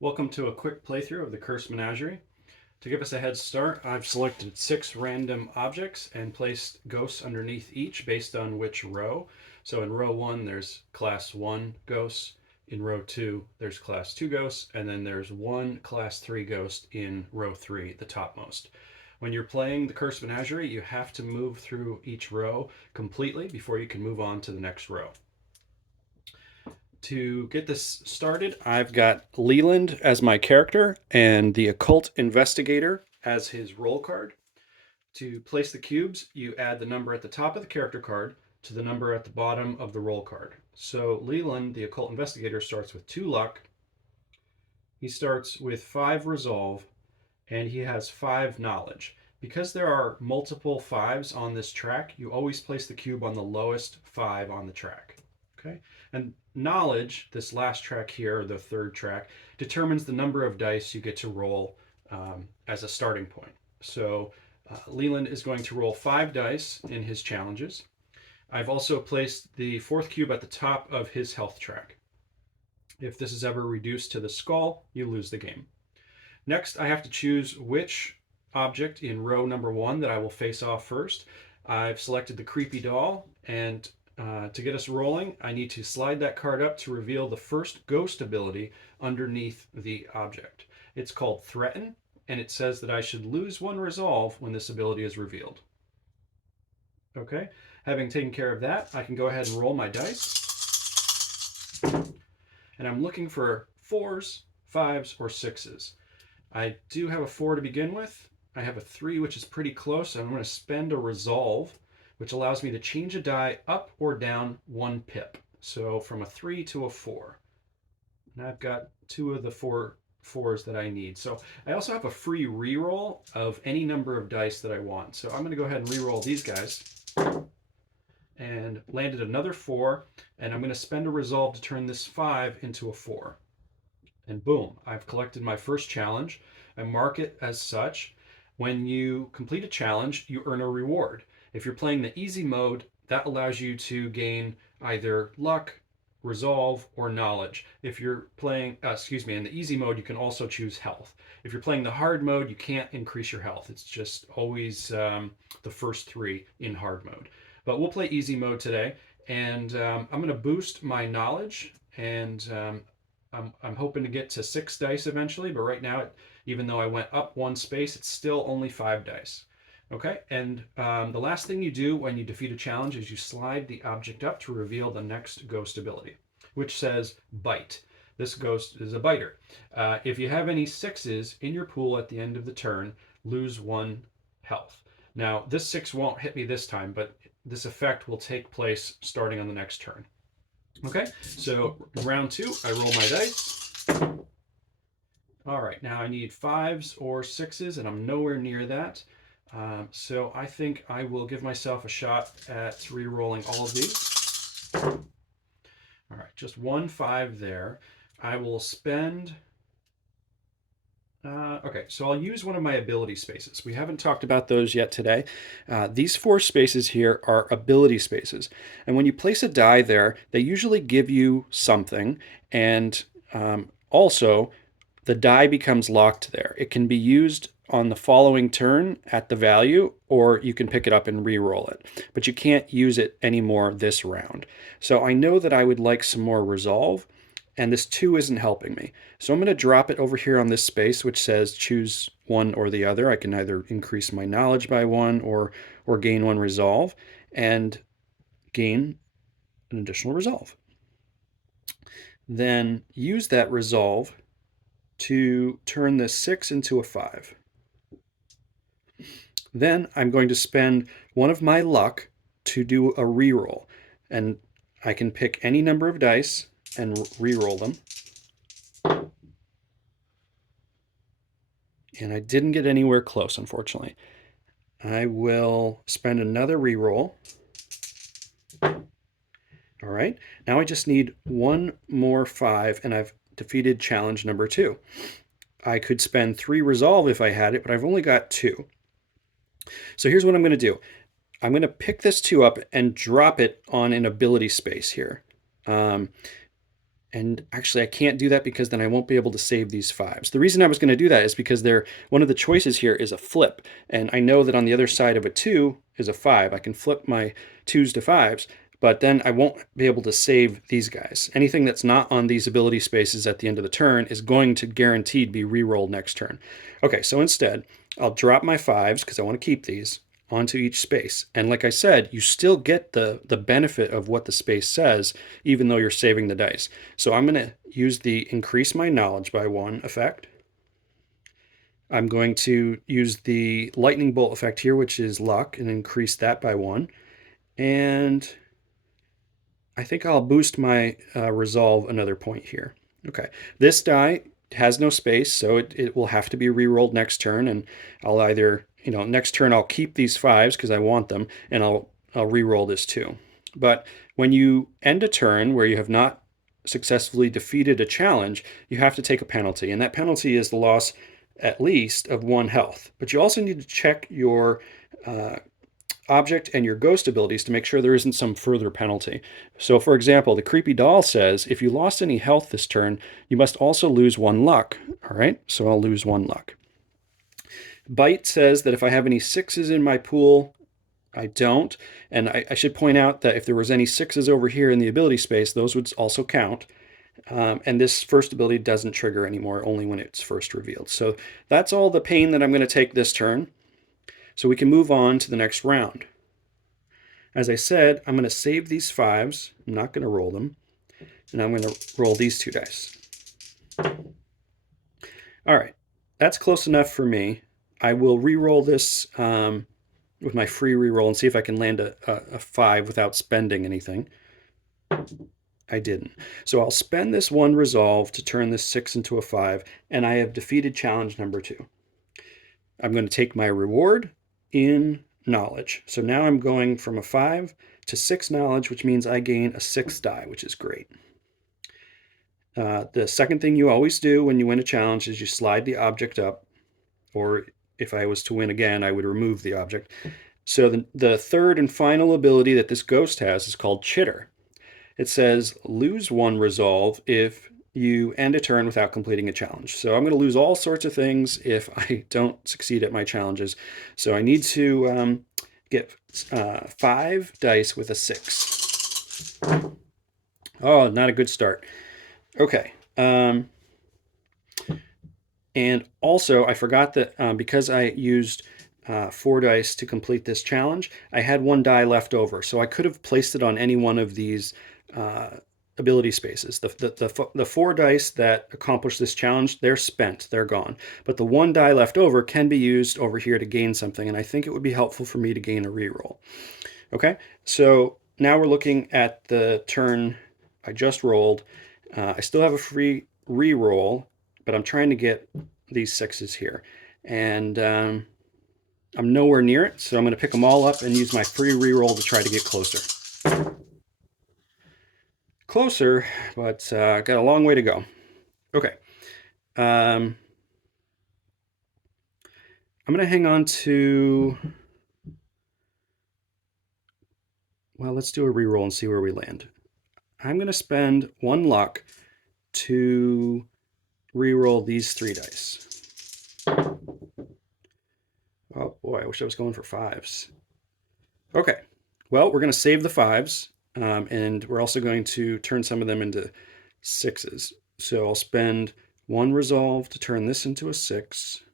Welcome to a quick playthrough of the Cursed Menagerie. To give us a head start, I've selected 6 random objects and placed ghosts underneath each based on which row. So in row 1 there's class 1 ghosts, in row 2 there's class 2 ghosts, and then there's one class 3 ghost in row 3, the topmost. When you're playing the Cursed Menagerie, you have to move through each row completely before you can move on to the next row. To get this started, I've got Leland as my character and the occult investigator as his role card. To place the cubes, you add the number at the top of the character card to the number at the bottom of the role card. So Leland, the occult investigator, starts with 2 luck. He starts with 5 resolve, and he has 5 knowledge. Because there are multiple 5s on this track, you always place the cube on the lowest 5 on the track. Okay? And knowledge, this last track here, the third track, determines the number of dice you get to roll as a starting point. So Leland is going to roll 5 dice in his challenges. I've also placed the 4th cube at the top of his health track. If this is ever reduced to the skull, you lose the game. Next, I have to choose which object in row number 1 that I will face off first. I've selected the creepy doll, and to get us rolling, I need to slide that card up to reveal the first ghost ability underneath the object. It's called Threaten, and it says that I should lose 1 resolve when this ability is revealed. Okay, having taken care of that, I can go ahead and roll my dice. And I'm looking for 4s, 5s, or 6s. I do have a 4 to begin with. I have a 3, which is pretty close. So I'm going to spend a resolve, which allows me to change a die up or down 1 pip. So from a 3 to a 4. And I've got 2 of the 4s that I need. So I also have a free reroll of any number of dice that I want. So I'm going to go ahead and reroll these guys. And landed another 4. And I'm going to spend a resolve to turn this 5 into a 4. And boom, I've collected my first challenge. I mark it as such. When you complete a challenge, you earn a reward. If you're playing the easy mode, that allows you to gain either luck, resolve, or knowledge. If you're playing, in the easy mode, you can also choose health. If you're playing the hard mode, you can't increase your health. It's just always the first 3 in hard mode. But we'll play easy mode today, and I'm going to boost my knowledge, and I'm hoping to get to 6 dice eventually, but right now, even though I went up 1 space, it's still only 5 dice. Okay, and the last thing you do when you defeat a challenge is you slide the object up to reveal the next ghost ability, which says Bite. This ghost is a biter. If you have any 6s in your pool at the end of the turn, lose 1 health. Now, this 6 won't hit me this time, but this effect will take place starting on the next turn. Okay, so round 2, I roll my dice. All right, now I need 5s or 6s, and I'm nowhere near that. So I think I will give myself a shot at re-rolling all of these. All right, just 1 5 there. I will spend. Okay, so I'll use one of my ability spaces. We haven't talked about those yet today. These 4 spaces here are ability spaces. And when you place a die there, they usually give you something. And also, the die becomes locked there. It can be used on the following turn at the value, or you can pick it up and re-roll it. But you can't use it anymore this round. So I know that I would like some more resolve, and this 2 isn't helping me. So I'm going to drop it over here on this space, which says choose one or the other. I can either increase my knowledge by 1 or gain 1 resolve and gain an additional resolve. Then use that resolve to turn this 6 into a 5. Then I'm going to spend 1 of my luck to do a reroll. And I can pick any number of dice and reroll them. And I didn't get anywhere close, unfortunately. I will spend another reroll. All right, now I just need 1 more 5, and I've defeated challenge number 2. I could spend 3 resolve if I had it, but I've only got 2. So here's what I'm going to do. I'm going to pick this 2 up and drop it on an ability space here. And actually, I can't do that because then I won't be able to save these fives. The reason I was going to do that is because one of the choices here is a flip. And I know that on the other side of a 2 is a 5. I can flip my 2s to 5s, but then I won't be able to save these guys. Anything that's not on these ability spaces at the end of the turn is going to guaranteed be re-rolled next turn. Okay, so instead, I'll drop my 5s because I want to keep these onto each space. And like I said, you still get the benefit of what the space says, even though you're saving the dice. So I'm going to use the increase my knowledge by 1 effect. I'm going to use the lightning bolt effect here, which is luck, and increase that by 1. And I think I'll boost my resolve another point here. Okay, this die has no space, so it will have to be re-rolled next turn, and I'll either, next turn I'll keep these 5s because I want them, and I'll re-roll this too. But when you end a turn where you have not successfully defeated a challenge, you have to take a penalty, and that penalty is the loss at least of 1 health. But you also need to check your object and your ghost abilities to make sure there isn't some further penalty. So for example, the creepy doll says, if you lost any health this turn, you must also lose 1 luck. All right, so I'll lose 1 luck. Bite says that if I have any 6s in my pool, I don't. And I should point out that if there was any 6s over here in the ability space, those would also count. And this first ability doesn't trigger anymore, only when it's first revealed. So that's all the pain that I'm going to take this turn. So we can move on to the next round. As I said, I'm going to save these 5s. I'm not going to roll them. And I'm going to roll these 2 dice. All right, that's close enough for me. I will re-roll this with my free re-roll and see if I can land a 5 without spending anything. I didn't. So I'll spend this 1 resolve to turn this 6 into a 5, and I have defeated challenge number 2. I'm going to take my reward in knowledge. So now I'm going from a 5 to 6 knowledge, which means I gain a 6 die, which is great. The second thing you always do when you win a challenge is you slide the object up, or if I was to win again, I would remove the object. So the third and final ability that this ghost has is called Chitter. It says lose 1 resolve if you end a turn without completing a challenge. So I'm going to lose all sorts of things if I don't succeed at my challenges. So I need to get 5 dice with a 6. Oh, not a good start. Okay. And also, I forgot that because I used 4 dice to complete this challenge, I had 1 die left over. So I could have placed it on any one of these ability spaces. The 4 dice that accomplish this challenge, they're spent, they're gone. But the 1 die left over can be used over here to gain something, and I think it would be helpful for me to gain a reroll. Okay, so now we're looking at the turn I just rolled. I still have a free reroll, but I'm trying to get these 6s here. And I'm nowhere near it, so I'm going to pick them all up and use my free reroll to try to get closer. Closer, but got a long way to go. Okay. I'm going to hang on to... Well, let's do a reroll and see where we land. I'm going to spend 1 luck to reroll these 3 dice. Oh boy, I wish I was going for 5s. Okay, well, we're going to save the 5s, and we're also going to turn some of them into 6s. So I'll spend 1 resolve to turn this into a 6.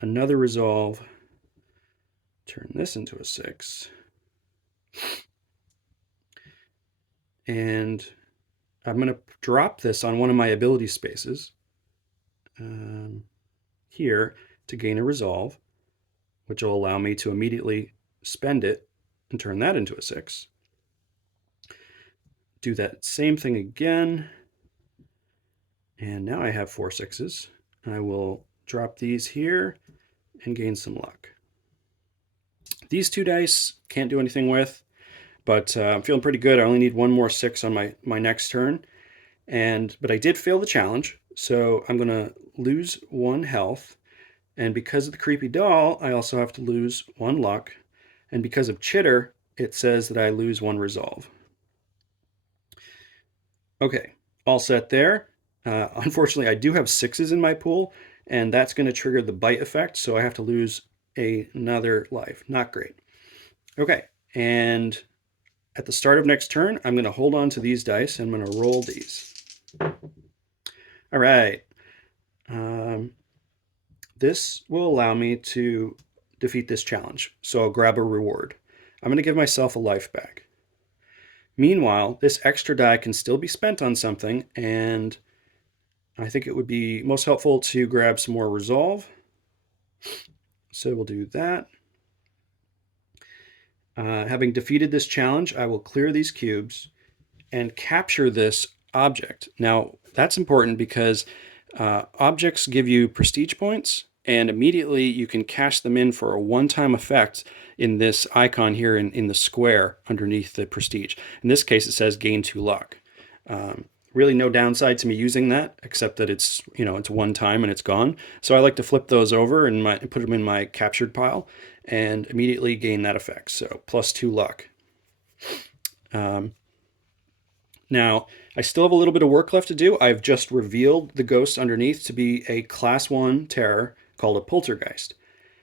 Another resolve, turn this into a 6. And I'm going to drop this on one of my ability spaces here to gain a resolve, which will allow me to immediately spend it and turn that into a 6. Do that same thing again. And now I have 4 6s. I will drop these here and gain some luck. These 2 dice can't do anything with, but I'm feeling pretty good. I only need 1 more 6 on my next turn. But I did fail the challenge, so I'm going to lose 1 health. And because of the creepy doll, I also have to lose 1 luck. And because of Chitter, it says that I lose 1 resolve. Okay, all set there. Unfortunately, I do have sixes in my pool, and that's going to trigger the bite effect, so I have to lose another life. Not great. Okay, and at the start of next turn, I'm going to hold on to these dice, and I'm going to roll these. All right. Um, this will allow me to defeat this challenge, so I'll grab a reward. I'm going to give myself a life back. Meanwhile, this extra die can still be spent on something, and I think it would be most helpful to grab some more resolve. So we'll do that. Having defeated this challenge, I will clear these cubes and capture this object. Now, that's important because objects give you prestige points, and immediately you can cash them in for a one-time effect in this icon here in the square underneath the prestige. In this case, it says gain 2 luck. Really no downside to me using that, except that it's it's one time and it's gone. So I like to flip those over and put them in my captured pile and immediately gain that effect. So plus 2 luck. Now, I still have a little bit of work left to do. I've just revealed the ghost underneath to be a class 1 terror called a poltergeist.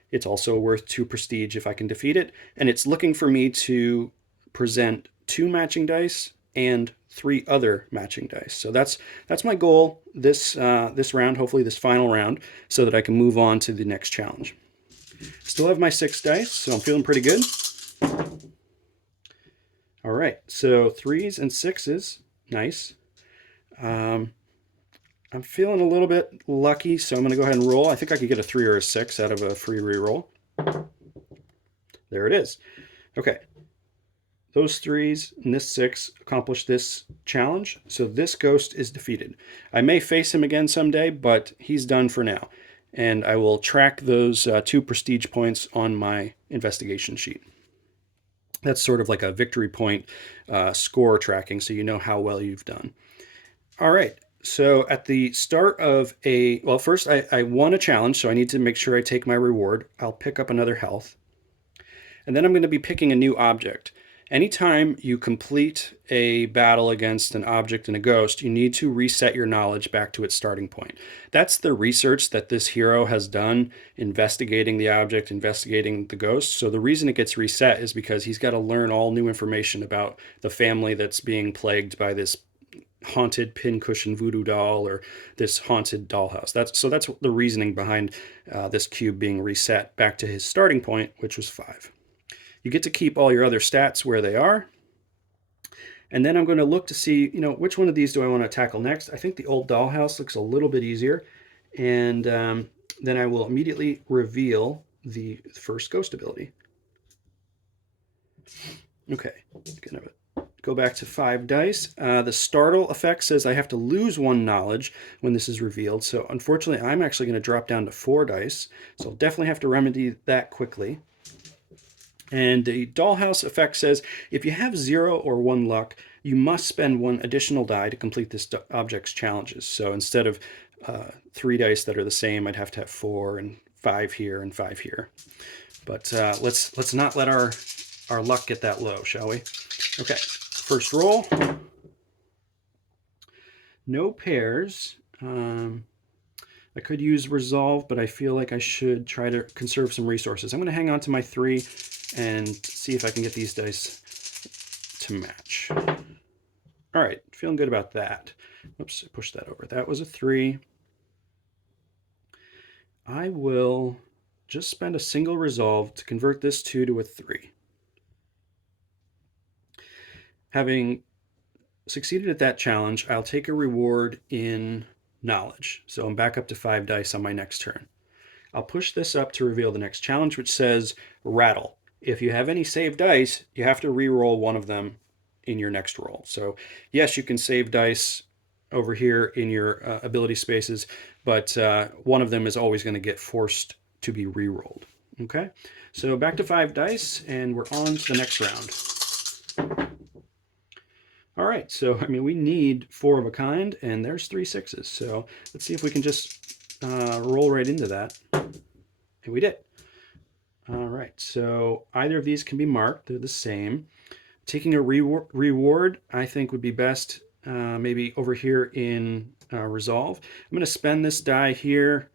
It's also worth 2 prestige if I can defeat it, and it's looking for me to present 2 matching dice and 3 other matching dice. So that's my goal this round, hopefully this final round, so that I can move on to the next challenge. Still have my 6 dice, so I'm feeling pretty good. All right, so 3s and 6s, nice. I'm feeling a little bit lucky, so I'm going to go ahead and roll. I think I could get a 3 or a 6 out of a free reroll. There it is. Okay, those 3s and this 6 accomplish this challenge, so this ghost is defeated. I may face him again someday, but he's done for now. And I will track those 2 prestige points on my investigation sheet. That's sort of like a victory point score tracking, so you know how well you've done. All right, so at the start of well, first I won a challenge, so I need to make sure I take my reward. I'll pick up another health. And then I'm going to be picking a new object. Anytime you complete a battle against an object and a ghost, you need to reset your knowledge back to its starting point. That's the research that this hero has done, investigating the object, investigating the ghost. So the reason it gets reset is because he's got to learn all new information about the family that's being plagued by this haunted pincushion voodoo doll or this haunted dollhouse. That's the reasoning behind this cube being reset back to his starting point, which was 5. You get to keep all your other stats where they are. And then I'm going to look to see, which one of these do I want to tackle next. I think the old dollhouse looks a little bit easier. And then I will immediately reveal the first ghost ability. Okay, gonna go back to 5 dice. The startle effect says I have to lose 1 knowledge when this is revealed. So unfortunately, I'm actually going to drop down to 4 dice. So I'll definitely have to remedy that quickly. And the dollhouse effect says if you have 0 or 1 luck, you must spend 1 additional die to complete this object's challenges. So instead of 3 dice that are the same, I'd have to have 4 and 5 here and 5 here. But let's not let our luck get that low, shall we? Okay, first roll. No pairs. I could use resolve, but I feel like I should try to conserve some resources. I'm going to hang on to my 3 and see if I can get these dice to match. All right, feeling good about that. Oops, I pushed that over. That was a 3. I will just spend a single resolve to convert this 2 to a 3. Having succeeded at that challenge, I'll take a reward in knowledge. So I'm back up to 5 dice on my next turn. I'll push this up to reveal the next challenge, which says rattle. If you have any saved dice, you have to re-roll one of them in your next roll. So yes, you can save dice over here in your ability spaces, but one of them is always going to get forced to be re-rolled. Okay, so back to 5 dice, and we're on to the next round. All right, so we need 4 of a kind, and there's 3 6s. So let's see if we can just roll right into that. And we did. All right, so either of these can be marked. They're the same. Taking a reward, I think, would be best maybe over here in resolve. I'm going to spend this die here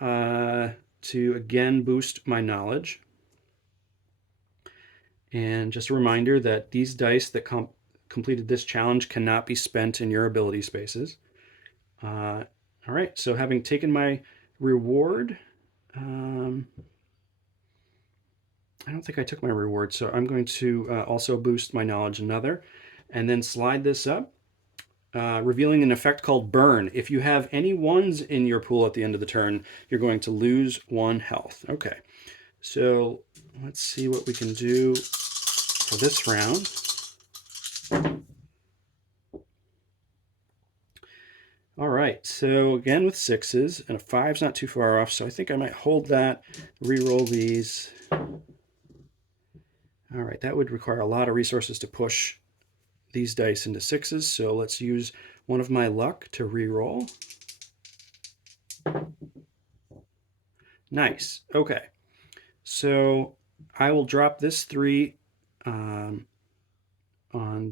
to again boost my knowledge. And just a reminder that these dice that completed this challenge cannot be spent in your ability spaces. All right, so having taken my reward, I don't think I took my reward, so I'm going to also boost my knowledge another, and then slide this up, revealing an effect called Burn. If you have any ones in your pool at the end of the turn, you're going to lose 1 health. Okay, so let's see what we can do for this round. All right, so again with 6s, and a 5's not too far off, so I think I might hold that, re-roll these. All right, that would require a lot of resources to push these dice into 6s, so let's use one of my luck to re-roll. Nice. Okay, so I will drop this 3 on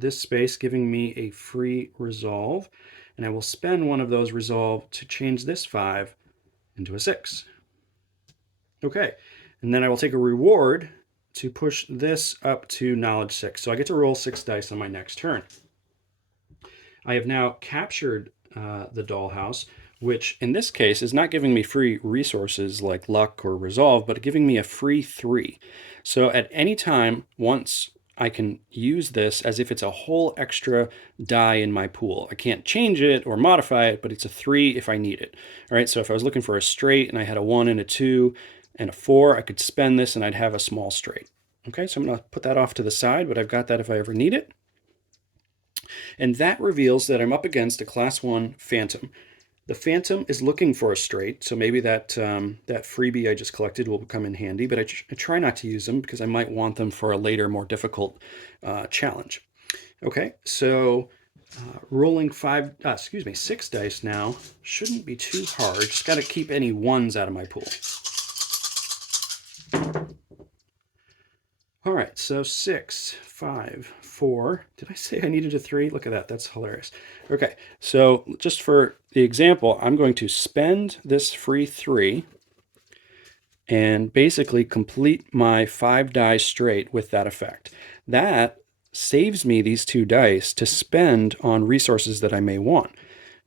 this space, giving me a free resolve, and I will spend one of those resolve to change this 5 into a 6. Okay, and then I will take a reward to push this up to knowledge 6. So I get to roll 6 dice on my next turn. I have now captured the dollhouse, which in this case is not giving me free resources like luck or resolve, but giving me a free 3. So at any time, once I can use this as if it's a whole extra die in my pool. I can't change it or modify it, but it's a 3 if I need it. All right, so if I was looking for a straight and I had a 1 and a 2 and a 4, I could spend this and I'd have a small straight. Okay, so I'm going to put that off to the side, but I've got that if I ever need it. And that reveals that I'm up against a class 1 phantom. The phantom is looking for a straight, so maybe that that freebie I just collected will come in handy, but I try not to use them because I might want them for a later, more difficult challenge. Okay, so rolling 6 dice now shouldn't be too hard. Just got to keep any 1s out of my pool. All right, so 6, 5, 4. Did I say I needed a 3? Look at that, that's hilarious. Okay, so just for the example, I'm going to spend this free 3 and basically complete my 5 die straight with that effect. That saves me these 2 dice to spend on resources that I may want.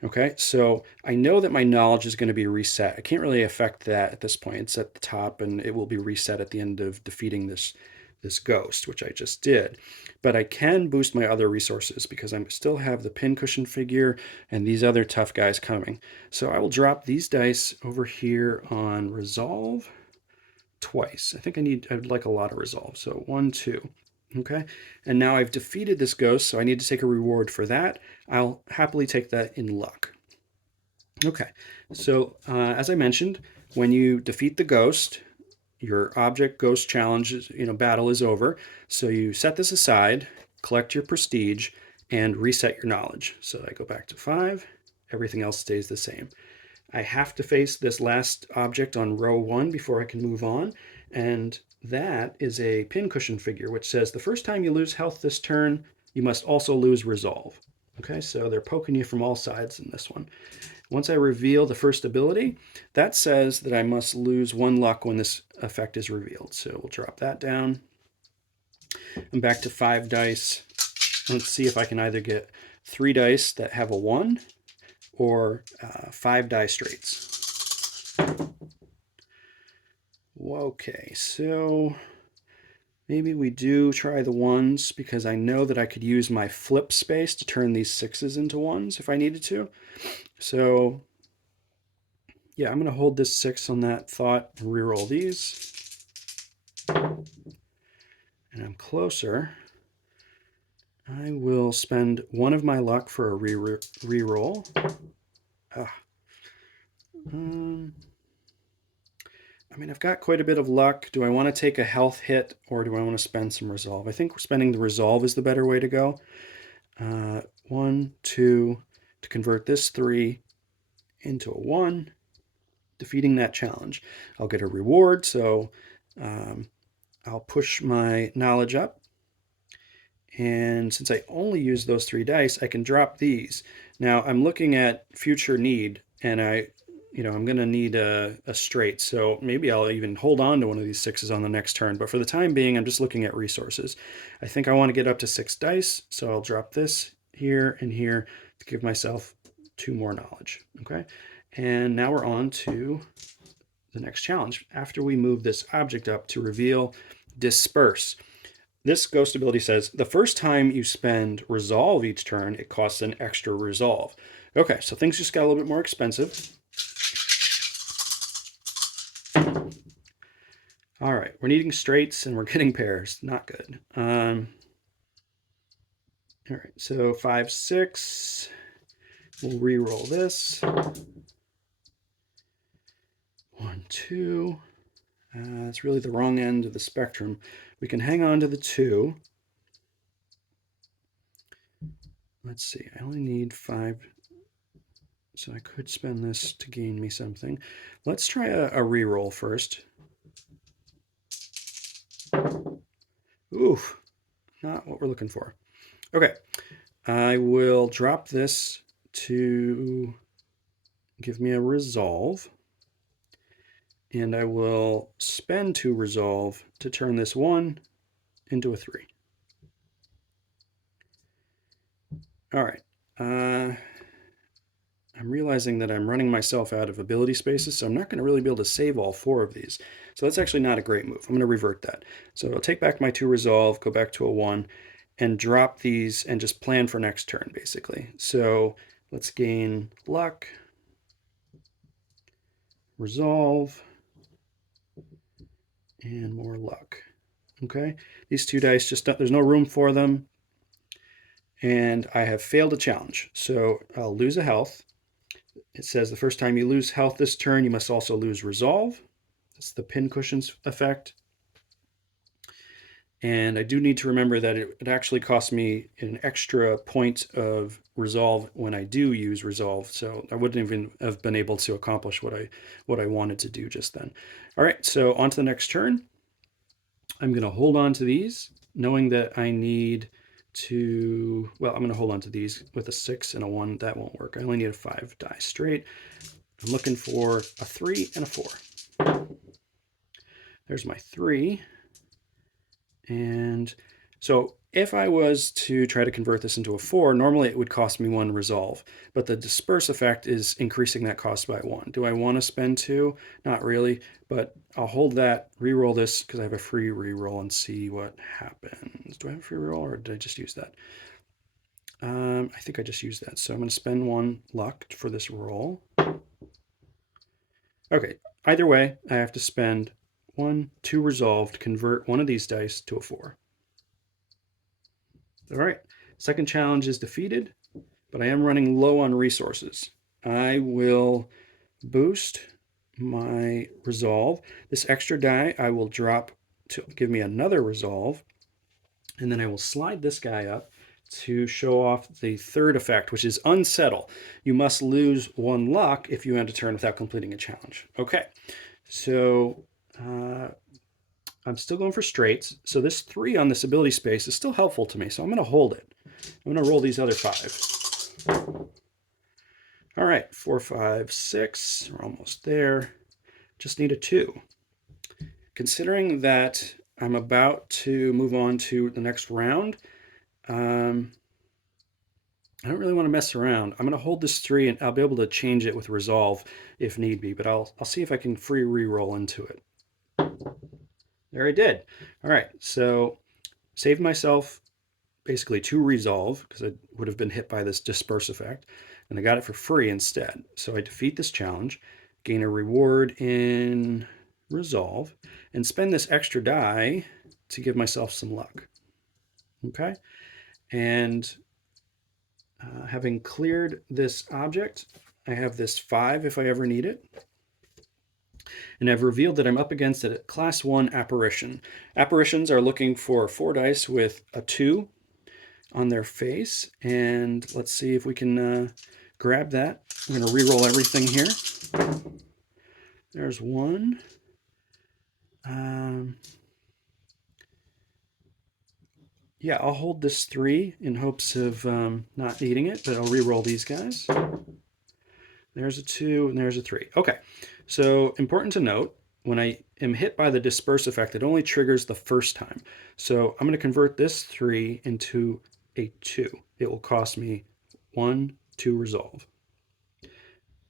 Okay, so I know that my knowledge is going to be reset. I can't really affect that at this point. It's at the top and it will be reset at the end of defeating this ghost, which I just did. But I can boost my other resources because I still have the pincushion figure and these other tough guys coming. So I will drop these dice over here on resolve twice. I think I'd like a lot of resolve. So 1, 2. Okay, and now I've defeated this ghost, so I need to take a reward for that. I'll happily take that in luck. Okay, so as I mentioned, when you defeat the ghost, your object ghost challenge battle is over. So you set this aside, collect your prestige, and reset your knowledge. So I go back to 5. Everything else stays the same. I have to face this last object on row 1 before I can move on, and that is a pincushion figure, which says the first time you lose health this turn, you must also lose resolve. Okay, so they're poking you from all sides in this one. Once I reveal the first ability, that says that I must lose 1 luck when this effect is revealed. So we'll drop that down. I'm back to 5 dice. Let's see if I can either get 3 dice that have a 1 or 5 die straights. Okay, so maybe we do try the 1s because I know that I could use my flip space to turn these 6s into 1s if I needed to. So yeah, I'm going to hold this 6 on that thought and reroll these. And I'm closer. I will spend 1 of my luck for a reroll. I mean, I've got quite a bit of luck. Do I want to take a health hit or do I want to spend some resolve? I think spending the resolve is the better way to go. 1, 2, to convert this 3 into a 1, defeating that challenge. I'll get a reward, so I'll push my knowledge up. And since I only use those 3 dice, I can drop these. Now I'm looking at future need, and I'm going to need a straight. So maybe I'll even hold on to one of these 6s on the next turn. But for the time being, I'm just looking at resources. I think I want to get up to 6 dice. So I'll drop this here and here to give myself 2 more knowledge. Okay. And now we're on to the next challenge. After we move this object up to reveal disperse. This ghost ability says, the first time you spend resolve each turn, it costs an extra resolve. Okay, so things just got a little bit more expensive. All right, we're needing straights and we're getting pairs. Not good. All right, so 5, 6. We'll re-roll this. 1, 2. It's really the wrong end of the spectrum. We can hang on to the 2. Let's see, I only need 5, so I could spend this to gain me something. Let's try a re-roll first. Oof, not what we're looking for. Okay, I will drop this to give me a resolve, and I will spend 2 resolve to turn this 1 into a 3. All right. I'm realizing that I'm running myself out of ability spaces, so I'm not going to really be able to save all 4 of these. So that's actually not a great move. I'm going to revert that. So I'll take back my 2 resolve, go back to a 1, and drop these and just plan for next turn, basically. So let's gain luck, resolve, and more luck. Okay, these 2 dice just there's no room for them, and I have failed a challenge. So I'll lose a health. It says the first time you lose health this turn, you must also lose resolve. That's the pincushions effect. And I do need to remember that it actually costs me an extra point of resolve when I do use resolve. So I wouldn't even have been able to accomplish what I wanted to do just then. All right, so on to the next turn. I'm going to hold on to these, knowing that I need to, well, I'm going to hold on to these with a 6 and a 1. That won't work. I only need a 5 die straight. I'm looking for a 3 and a 4. There's my 3. And so if I was to try to convert this into a 4, normally it would cost me 1 resolve, but the disperse effect is increasing that cost by 1. Do I want to spend 2? Not really, but I'll hold that, re-roll this because I have a free re-roll and see what happens. Do I have a free roll or did I just use that? I think I just used that. So I'm going to spend 1 luck for this roll. Okay, either way, I have to spend 1, 2 resolve to convert one of these dice to a 4. All right, second challenge is defeated, but I am running low on resources. I will boost my resolve. This extra die I will drop to give me another resolve, and then I will slide this guy up to show off the third effect, which is unsettle. You must lose 1 luck if you end a turn without completing a challenge. Okay, so I'm still going for straights. So this 3 on this ability space is still helpful to me, so I'm going to hold it. I'm going to roll these other 5. All right, 4, 5, 6. We're almost there. Just need a 2. Considering that I'm about to move on to the next round, I don't really want to mess around. I'm going to hold this 3 and I'll be able to change it with resolve if need be, but I'll see if I can free re-roll into it. There I did. All right, so saved myself basically 2 resolve because I would have been hit by this disperse effect, and I got it for free instead. So I defeat this challenge, gain a reward in resolve, and spend this extra die to give myself some luck. Okay, and having cleared this object, I have this 5 if I ever need it. And I've revealed that I'm up against a class 1 apparition. Apparitions are looking for 4 dice with a 2 on their face. And let's see if we can grab that. I'm going to re-roll everything here. There's 1. Yeah, I'll hold this 3 in hopes of not needing it, but I'll re-roll these guys. There's a 2 and there's a 3. Okay, so important to note, when I am hit by the disperse effect, it only triggers the first time. So I'm going to convert this 3 into a 2. It will cost me 1, 2 resolve.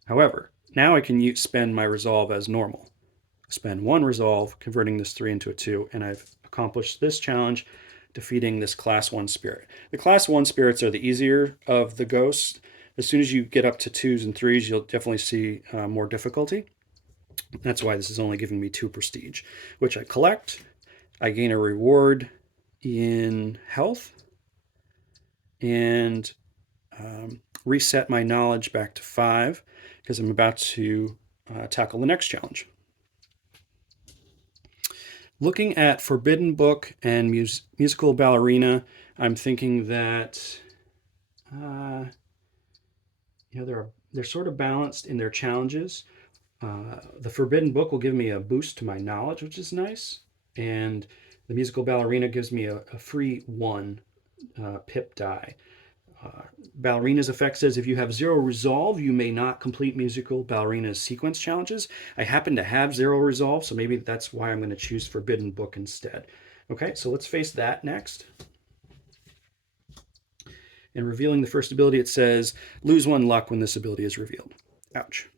However, now I can spend my resolve as normal. Spend 1 resolve, converting this 3 into a 2, and I've accomplished this challenge, defeating this class 1 spirit. The class 1 spirits are the easier of the ghosts. As soon as you get up to 2s and 3s, you'll definitely see more difficulty. That's why this is only giving me 2 prestige, which I collect. I gain a reward in health, and reset my knowledge back to 5 because I'm about to tackle the next challenge. Looking at Forbidden Book and Musical Ballerina, I'm thinking that they're sort of balanced in their challenges. The Forbidden Book will give me a boost to my knowledge, which is nice, and the Musical Ballerina gives me a free 1 pip die. Ballerina's effect says if you have 0 resolve, you may not complete Musical Ballerina's sequence challenges. I happen to have 0 resolve, so maybe that's why I'm going to choose Forbidden Book instead. Okay, so let's face that next. And revealing the first ability, it says lose 1 luck when this ability is revealed. Ouch.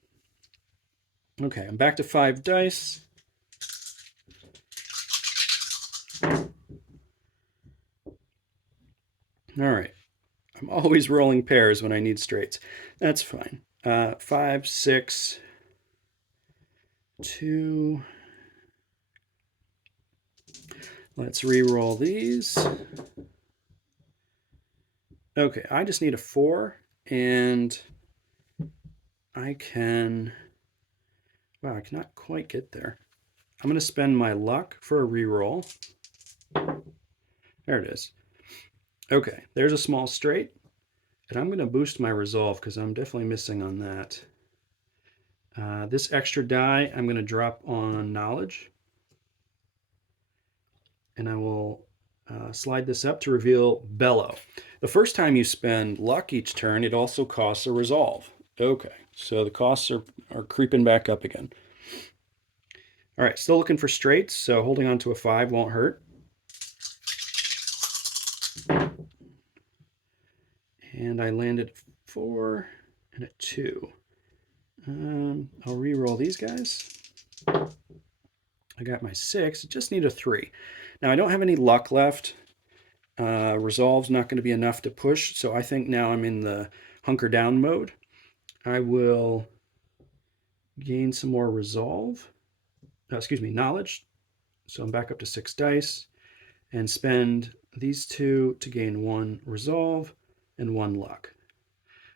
Okay, I'm back to 5 dice. All right. I'm always rolling pairs when I need straights. That's fine. 5, 6, 2. Let's re-roll these. Okay, I just need a 4, and I can... Wow, I cannot quite get there. I'm going to spend my luck for a re-roll. There it is. Okay, there's a small straight. And I'm going to boost my resolve because I'm definitely missing on that. This extra die I'm going to drop on knowledge. And I will slide this up to reveal bellow. The first time you spend luck each turn, it also costs a resolve. Okay, so the costs are creeping back up again. All right, still looking for straights, so holding on to a 5 won't hurt. And I landed a 4 and a 2. I'll re-roll these guys. I got my 6, I just need a 3. Now I don't have any luck left. Resolve's not going to be enough to push, so I think now I'm in the hunker down mode. I will gain some more resolve. Knowledge. So I'm back up to 6 dice and spend these 2 to gain 1 resolve and 1 luck.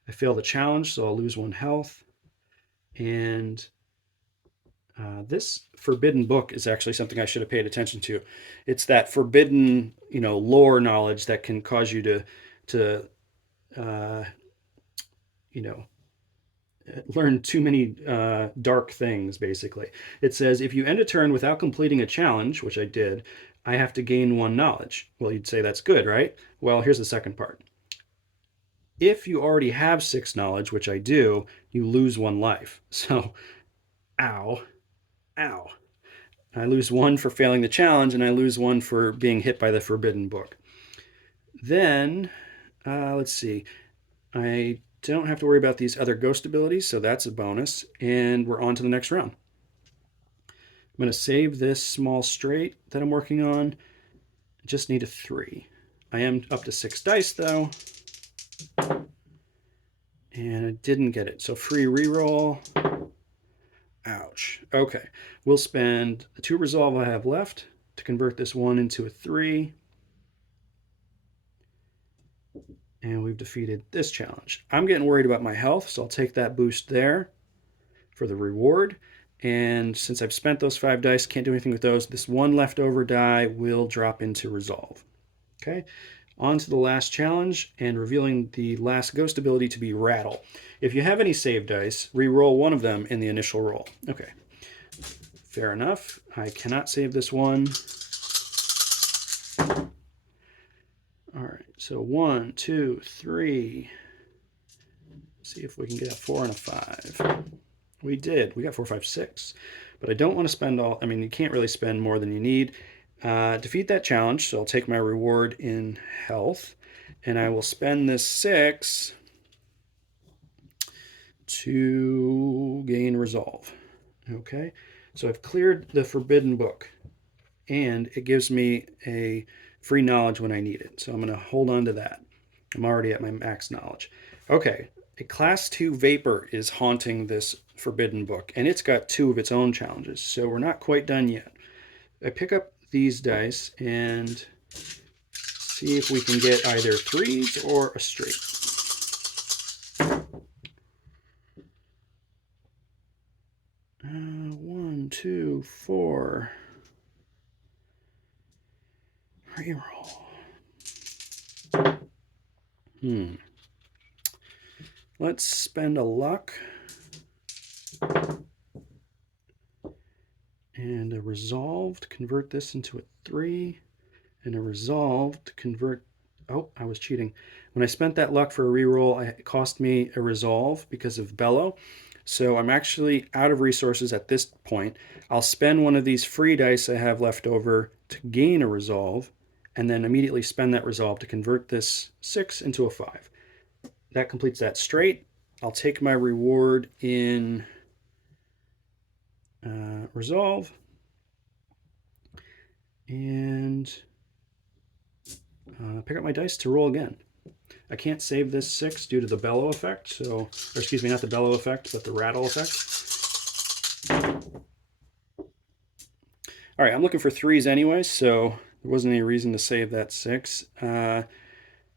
I fail the challenge, so I'll lose 1 health. And this Forbidden Book is actually something I should have paid attention to. It's that forbidden, lore knowledge that can cause you to learn too many dark things, basically. It says, if you end a turn without completing a challenge, which I did, I have to gain 1 knowledge. Well, you'd say that's good, right? Well, here's the second part. If you already have 6 knowledge, which I do, you lose 1 life. So, ow. I lose 1 for failing the challenge, and I lose 1 for being hit by the Forbidden Book. Then, let's see. I don't have to worry about these other ghost abilities, so that's a bonus. And we're on to the next round. I'm going to save this small straight that I'm working on. I just need a 3. I am up to 6 dice, though. And I didn't get it. So free reroll. Ouch. Okay. We'll spend the 2 resolve I have left to convert this 1 into a 3. And we've defeated this challenge. I'm getting worried about my health, so I'll take that boost there for the reward. And since I've spent those 5 dice, can't do anything with those, this 1 leftover die will drop into resolve. Okay, on to the last challenge and revealing the last ghost ability to be rattle. If you have any save dice, re-roll 1 of them in the initial roll. Okay, fair enough. I cannot save this one. So 1, 2, 3. See if we can get a 4 and a 5. We did. We got 4, 5, 6. But I don't want to spend all. I mean, you can't really spend more than you need. Defeat that challenge. So I'll take my reward in health, and I will spend this 6 to gain resolve. Okay. So I've cleared the forbidden book, and it gives me a free knowledge when I need it. So I'm going to hold on to that. I'm already at my max knowledge. Okay, a class 2 vapor is haunting this forbidden book, and it's got 2 of its own challenges, so we're not quite done yet. I pick up these dice and see if we can get either 3s or a straight. 1, 2, 4. Reroll. Let's spend a luck and a resolve to convert this into a 3, and a resolve to convert. Oh, I was cheating. When I spent that luck for a reroll, it cost me a resolve because of bellow. So I'm actually out of resources at this point. I'll spend one of these free dice I have left over to gain a resolve, and then immediately spend that resolve to convert this 6 into a 5. That completes that straight. I'll take my reward in resolve, and pick up my dice to roll again. I can't save this 6 due to the bellow effect, so, or excuse me, not the bellow effect, but the rattle effect. All right, I'm looking for 3s anyway, so there wasn't any reason to save that 6.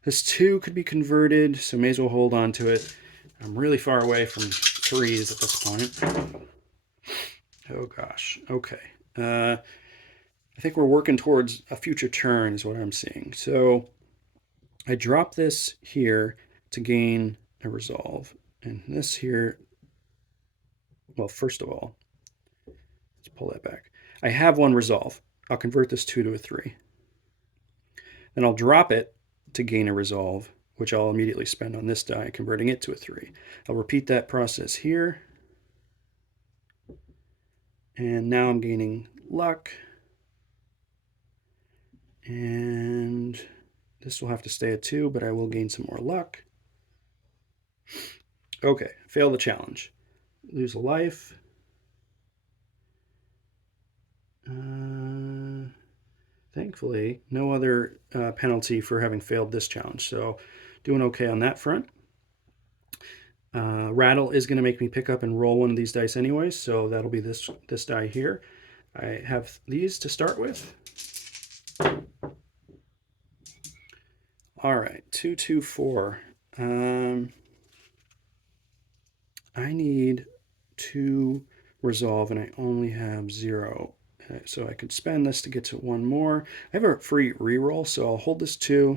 This 2 could be converted, so may as well hold on to it. I'm really far away from 3s at this point. Oh gosh, okay. I think we're working towards a future turn is what I'm seeing. So I drop this here to gain a resolve, and this here, well, first of all, let's pull that back. I have 1 resolve. I'll convert this 2 to a 3. Then I'll drop it to gain a resolve, which I'll immediately spend on this die, converting it to a 3. I'll repeat that process here. And now I'm gaining luck. And this will have to stay at 2, but I will gain some more luck. Okay, fail the challenge. Lose a life. Thankfully, no other penalty for having failed this challenge. So doing okay on that front. Rattle is going to make me pick up and roll one of these dice anyway, so that'll be this die here. I have these to start with. All right, 2, 2, 4. I need 2 resolve, and I only have 0. So I could spend this to get to 1 more. I have a free reroll, so I'll hold this 2.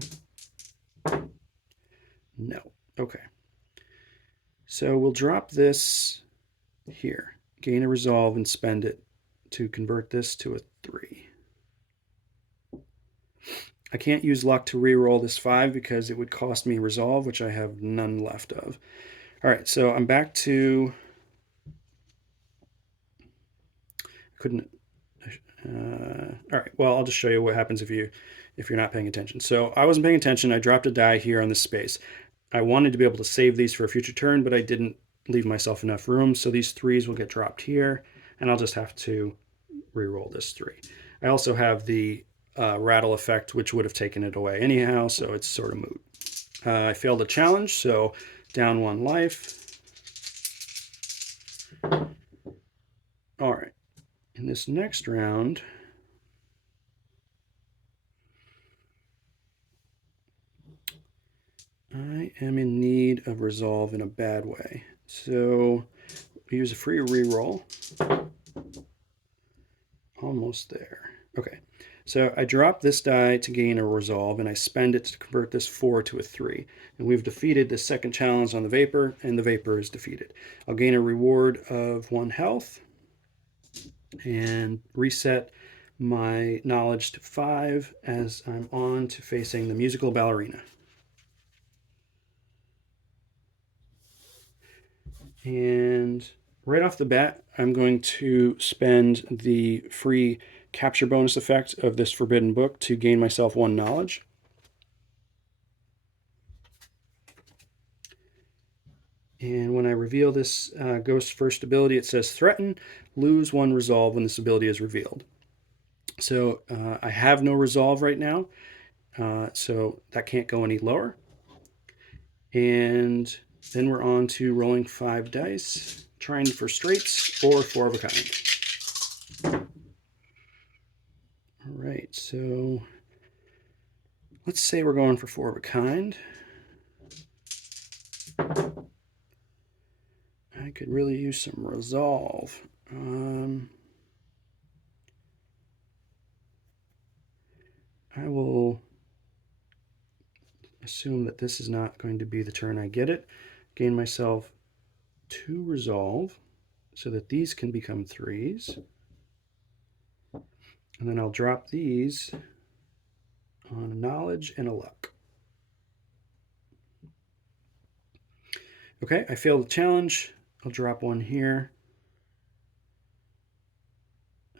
No. Okay. So we'll drop this here, gain a resolve, and spend it to convert this to a 3. I can't use luck to reroll this 5 because it would cost me resolve, which I have none left of. All right, so I'm back to... couldn't... all right, well, I'll just show you what happens if you're not paying attention. So I wasn't paying attention. I dropped a die here on this space. I wanted to be able to save these for a future turn, but I didn't leave myself enough room. So these 3s will get dropped here, and I'll just have to re-roll this 3. I also have the rattle effect, which would have taken it away anyhow, so it's sort of moot. I failed the challenge, so down 1 life. All right. In this next round, I am in need of resolve in a bad way. So we use a free reroll. Almost there. Okay. So I drop this die to gain a resolve, and I spend it to convert this 4 to a 3. And we've defeated the second challenge on the vapor, and the vapor is defeated. I'll gain a reward of 1 health and reset my knowledge to 5 as I'm on to facing the musical ballerina. And right off the bat, I'm going to spend the free capture bonus effect of this forbidden book to gain myself 1 knowledge. And when I reveal this ghost first ability, it says threaten, lose 1 resolve when this ability is revealed. So I have no resolve right now, so that can't go any lower. And then we're on to rolling 5 dice, trying for straights or 4 of a kind. All right, so let's say we're going for 4 of a kind. I could really use some resolve. I will assume that this is not going to be the turn I get it. Gain myself 2 resolve so that these can become 3s. And then I'll drop these on a knowledge and a luck. Okay, I failed the challenge. I'll drop 1 here.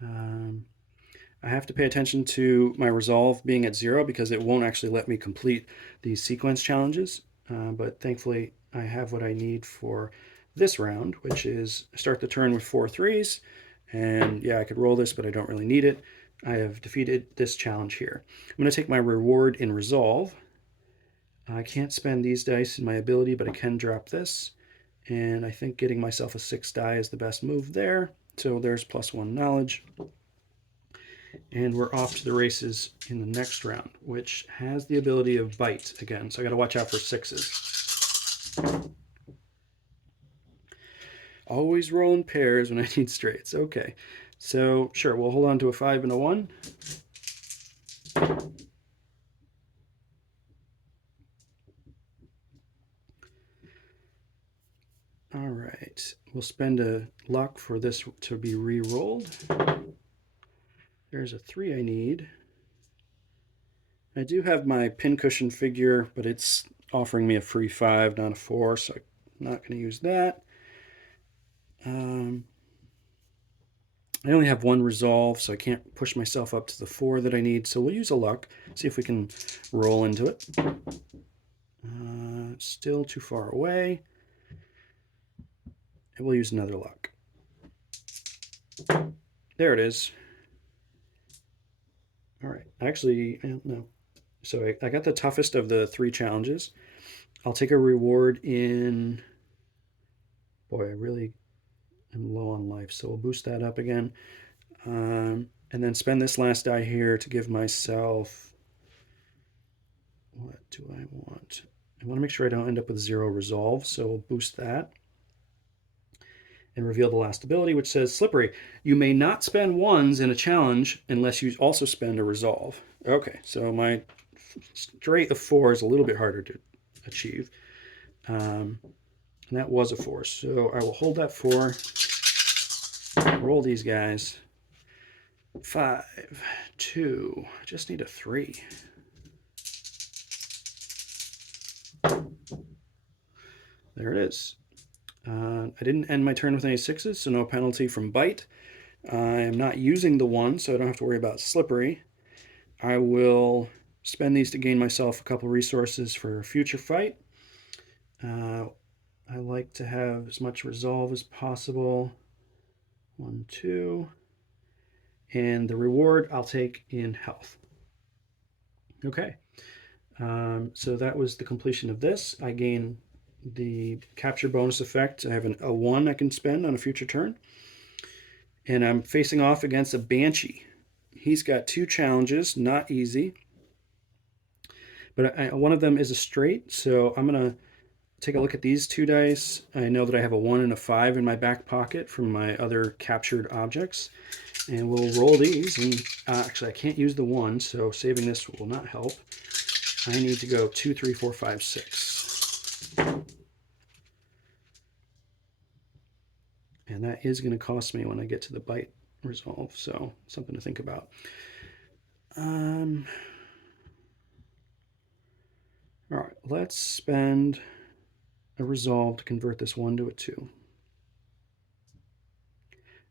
I have to pay attention to my resolve being at 0 because it won't actually let me complete these sequence challenges. But thankfully, I have what I need for this round, which is start the turn with 4 3s. And yeah, I could roll this, but I don't really need it. I have defeated this challenge here. I'm going to take my reward in resolve. I can't spend these dice in my ability, but I can drop this. And I think getting myself a 6 die is the best move there. So there's +1 knowledge. And we're off to the races in the next round, which has the ability of bite again. So I got to watch out for 6s. Always roll in pairs when I need straights. Okay, so sure, we'll hold on to a 5 and a 1. All right, we'll spend a luck for this to be re-rolled. There's a 3 I need. I do have my pincushion figure, but it's offering me a free 5, not a 4, so I'm not going to use that. I only have 1 resolve, so I can't push myself up to the 4 that I need, so we'll use a luck, see if we can roll into it. Still too far away. And we'll use another luck. There it is. All right, actually, no. So I got the toughest of the 3 challenges. I'll take a reward in... Boy, I really am low on life, so we'll boost that up again. And then spend this last die here to give myself... What do I want? I want to make sure I don't end up with 0 resolve, so we'll boost that. And reveal the last ability, which says Slippery. You may not spend 1s in a challenge unless you also spend a resolve. Okay, so my straight of 4 is a little bit harder to achieve. And that was a 4, so I will hold that 4. Roll these guys. 5, 2, I just need a 3. There it is. I didn't end my turn with any 6s, so no penalty from bite. I am not using the 1, so I don't have to worry about slippery. I will spend these to gain myself a couple resources for a future fight. I like to have as much resolve as possible. 1, 2. And the reward I'll take in health. Okay. So that was the completion of this. I gain the capture bonus effect. I have a 1 I can spend on a future turn. And I'm facing off against a Banshee. He's got 2 challenges, not easy. But one of them is a straight, so I'm going to take a look at these 2 dice. I know that I have a 1 and a 5 in my back pocket from my other captured objects. And we'll roll these. And actually, I can't use the 1, so saving this will not help. I need to go 2, 3, 4, 5, 6. And that is going to cost me when I get to the bite resolve, so something to think about. All right, let's spend a resolve to convert this 1 to a 2.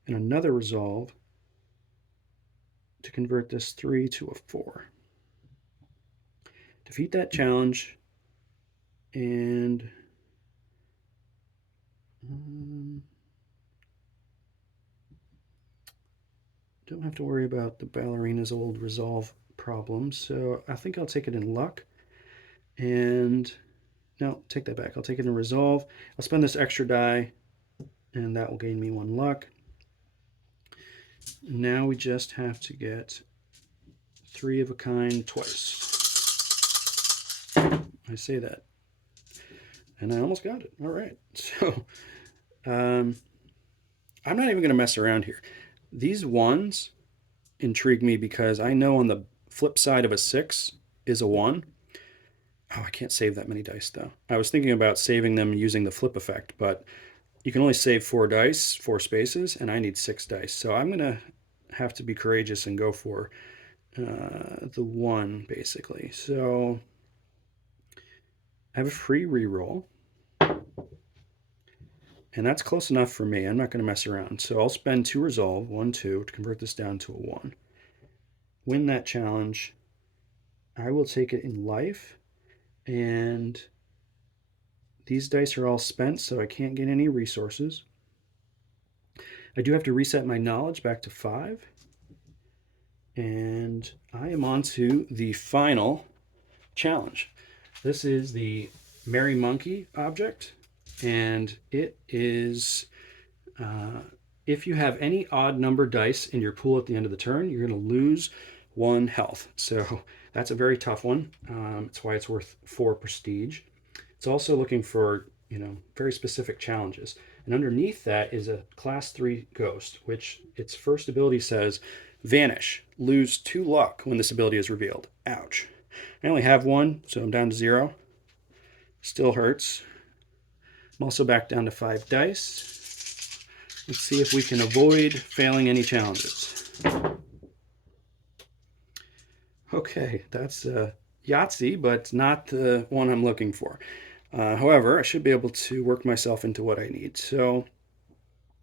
and another resolve to convert this 3 to a 4. Defeat that challenge, and don't have to worry about the ballerina's old resolve problem, so I think I'll take it in luck. And no, take that back. I'll take it in resolve. I'll spend this extra die, and that will gain me 1 luck. Now we just have to get 3 of a kind twice. I say that, and I almost got it. All right, so I'm not even going to mess around here. These ones intrigue me because I know on the flip side of a 6 is a 1. Oh, I can't save that many dice though. I was thinking about saving them using the flip effect, but you can only save 4 dice, 4 spaces, and I need 6 dice. So I'm going to have to be courageous and go for the 1, basically. So I have a free reroll, and that's close enough for me. I'm not going to mess around. So I'll spend 2 resolve, 1, 2, to convert this down to a 1. Win that challenge. I will take it in life, and these dice are all spent, so I can't get any resources. I do have to reset my knowledge back to 5. And I am on to the final challenge. This is the Merry Monkey object, and it is if you have any odd number dice in your pool at the end of the turn, you're going to lose 1 health. So that's a very tough one. It's why it's worth 4 prestige. It's also looking for, very specific challenges. And underneath that is a class 3 ghost, which its first ability says, vanish, lose 2 luck when this ability is revealed. Ouch. I only have 1, so I'm down to 0. Still hurts. I'm also back down to 5 dice. Let's see if we can avoid failing any challenges. Okay, that's Yahtzee, but not the one I'm looking for. However, I should be able to work myself into what I need. So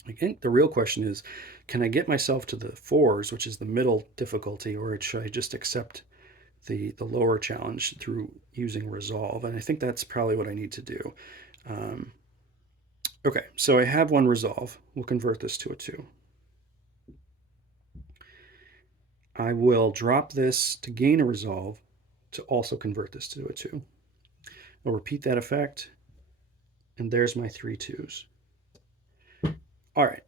I think the real question is, can I get myself to the 4s, which is the middle difficulty, or should I just accept the lower challenge through using resolve? And I think that's probably what I need to do. Okay, so I have 1 resolve. We'll convert this to a 2. I will drop this to gain a resolve to also convert this to a 2. I'll repeat that effect, and there's my 3 2s. All right.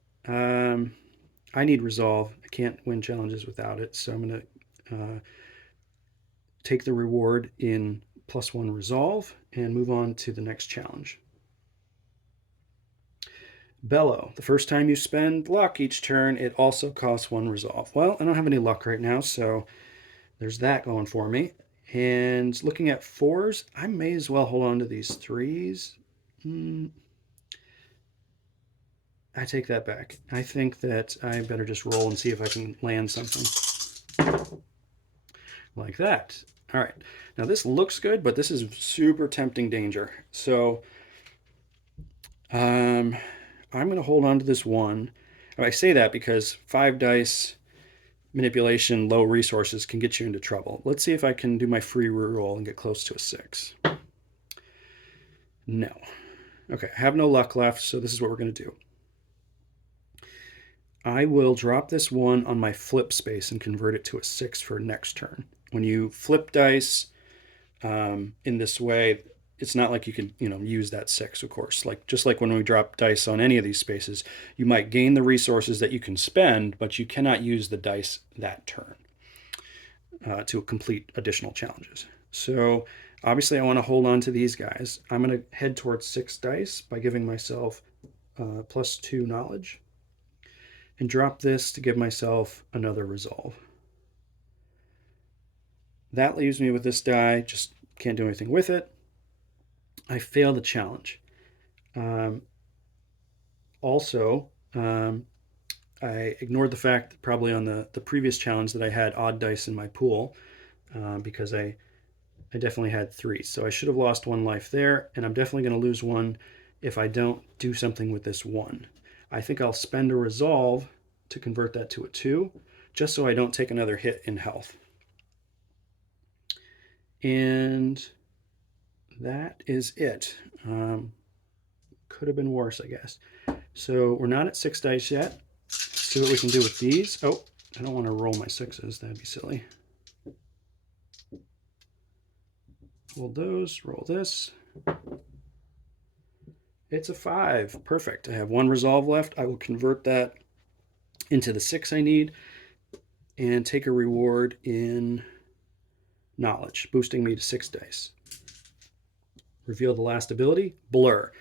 I need resolve. I can't win challenges without it, so I'm going to take the reward in +1 resolve and move on to the next challenge. Bellow. The first time you spend luck each turn, it also costs 1 resolve. Well, I don't have any luck right now, so there's that going for me. And looking at 4s, I may as well hold on to these 3s. I take that back. I think that I better just roll and see if I can land something. Like that. All right. Now this looks good, but this is super tempting danger. So I'm going to hold on to this 1. I say that because 5 dice manipulation, low resources can get you into trouble. Let's see if I can do my free reroll and get close to a 6. No. Okay, I have no luck left, so this is what we're going to do. I will drop this 1 on my flip space and convert it to a 6 for next turn. When you flip dice in this way, it's not like you can use that 6, of course. Just like when we drop dice on any of these spaces, you might gain the resources that you can spend, but you cannot use the dice that turn to complete additional challenges. So obviously I want to hold on to these guys. I'm going to head towards 6 dice by giving myself +2 knowledge, and drop this to give myself another resolve. That leaves me with this die, just can't do anything with it. I fail the challenge. Also, I ignored the fact that probably on the previous challenge that I had odd dice in my pool because I definitely had 3. So I should have lost 1 life there, and I'm definitely going to lose 1 if I don't do something with this 1. I think I'll spend a resolve to convert that to a 2, just so I don't take another hit in health. And that is it. Could have been worse, I guess. So we're not at 6 dice yet. Let's see what we can do with these. Oh, I don't want to roll my 6s. That'd be silly. Hold those, roll this. It's a 5. Perfect. I have 1 resolve left. I will convert that into the 6 I need and take a reward in knowledge, boosting me to 6 dice. Reveal the last ability, blur.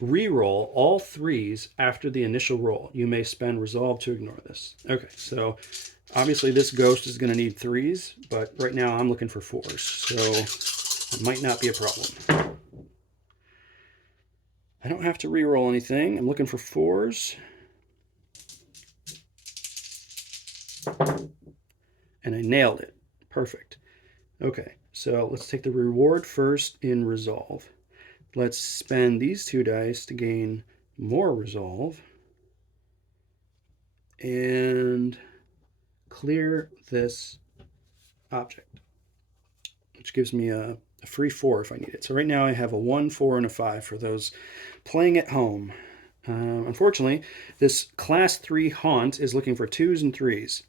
Reroll all 3s after the initial roll. You may spend resolve to ignore this. Okay, so obviously this ghost is going to need 3s, but right now I'm looking for 4s, so it might not be a problem. I don't have to reroll anything. I'm looking for 4s. And I nailed it. Perfect. Okay, so let's take the reward first in resolve. Let's spend these 2 dice to gain more resolve and clear this object, which gives me a free 4 if I need it. So right now I have a 1, 4, and a 5 for those playing at home. Unfortunately, this class 3 haunt is looking for 2s and 3s.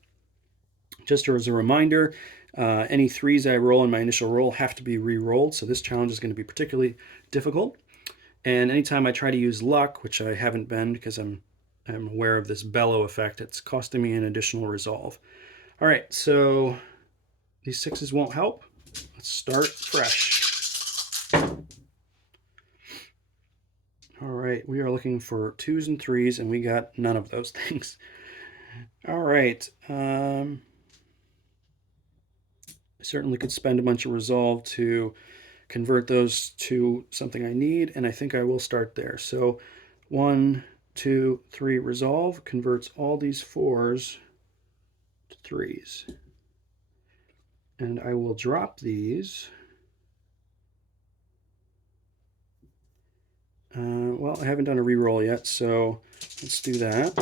Just as a reminder, any 3s I roll in my initial roll have to be re-rolled, so this challenge is going to be particularly difficult. And anytime I try to use luck, which I haven't been because I'm aware of this bellow effect, it's costing me an additional resolve. All right, so these 6s won't help. Let's start fresh. All right, we are looking for 2s and 3s, and we got none of those things. All right. I certainly could spend a bunch of resolve to convert those to something I need, and I think I will start there. So 1, 2, 3 resolve converts all these 4s to 3s. And I will drop these. Well, I haven't done a reroll yet, so let's do that.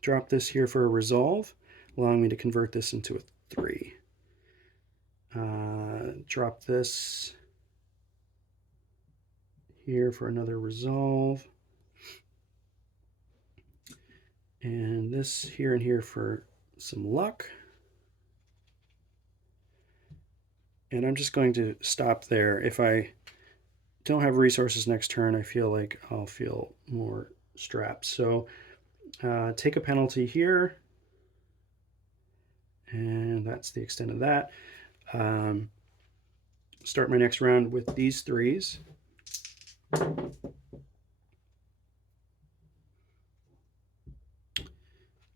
Drop this here for a resolve, allowing me to convert this into a 3. Drop this here for another resolve. And this here and here for some luck. And I'm just going to stop there. If I don't have resources next turn, I feel like I'll feel more strapped. So take a penalty here. And that's the extent of that. Start my next round with these 3s.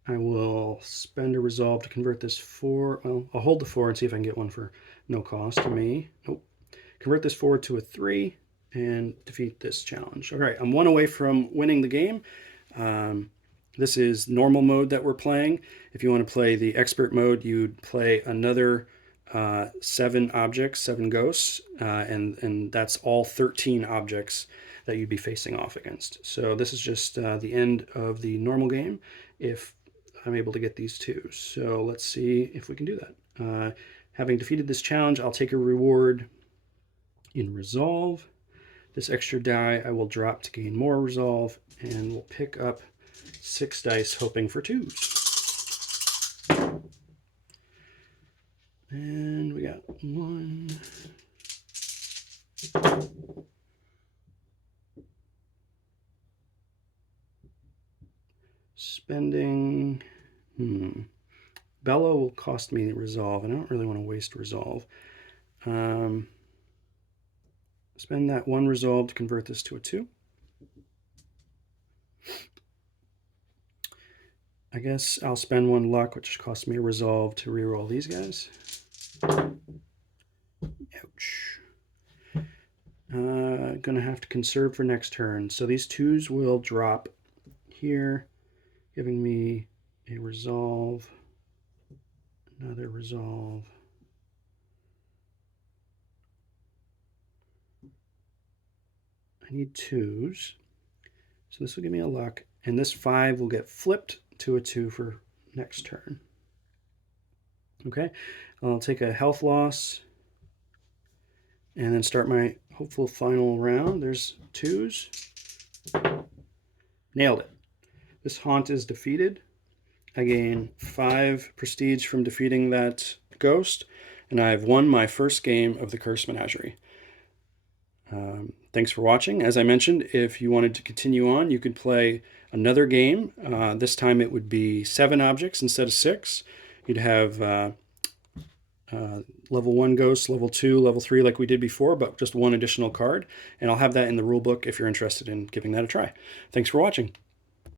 I will spend a resolve to convert this 4. Well, I'll hold the 4 and see if I can get one for no cost to me. Nope. Convert this 4 to a 3 and defeat this challenge. All right, I'm 1 away from winning the game. This is normal mode that we're playing. If you want to play the expert mode, you'd play another 7 objects, 7 ghosts, and that's all 13 objects that you'd be facing off against. So this is just the end of the normal game if I'm able to get these 2. So let's see if we can do that. Having defeated this challenge, I'll take a reward in resolve. This extra die I will drop to gain more resolve, and we'll pick up 6 dice hoping for 2s. And we got 1. Spending. Bellow will cost me resolve, and I don't really want to waste resolve. Spend that 1 resolve to convert this to a 2. I guess I'll spend 1 luck, which costs me a resolve to reroll these guys. Ouch. Gonna have to conserve for next turn. So these 2s will drop here, giving me a resolve, another resolve. I I need 2s. So this will give me a luck. And this 5 will get flipped to a 2 for next turn. Okay, I'll take a health loss and then start my hopeful final round. There's 2s. Nailed it. This haunt is defeated. I gain 5 prestige from defeating that ghost, and I've won my first game of the Cursed Menagerie. Thanks for watching. As I mentioned, if you wanted to continue on, you could play another game. This time it would be 7 objects instead of 6. You'd have level 1 ghosts, level 2, level 3 like we did before, but just 1 additional card. And I'll have that in the rule book if you're interested in giving that a try. Thanks for watching.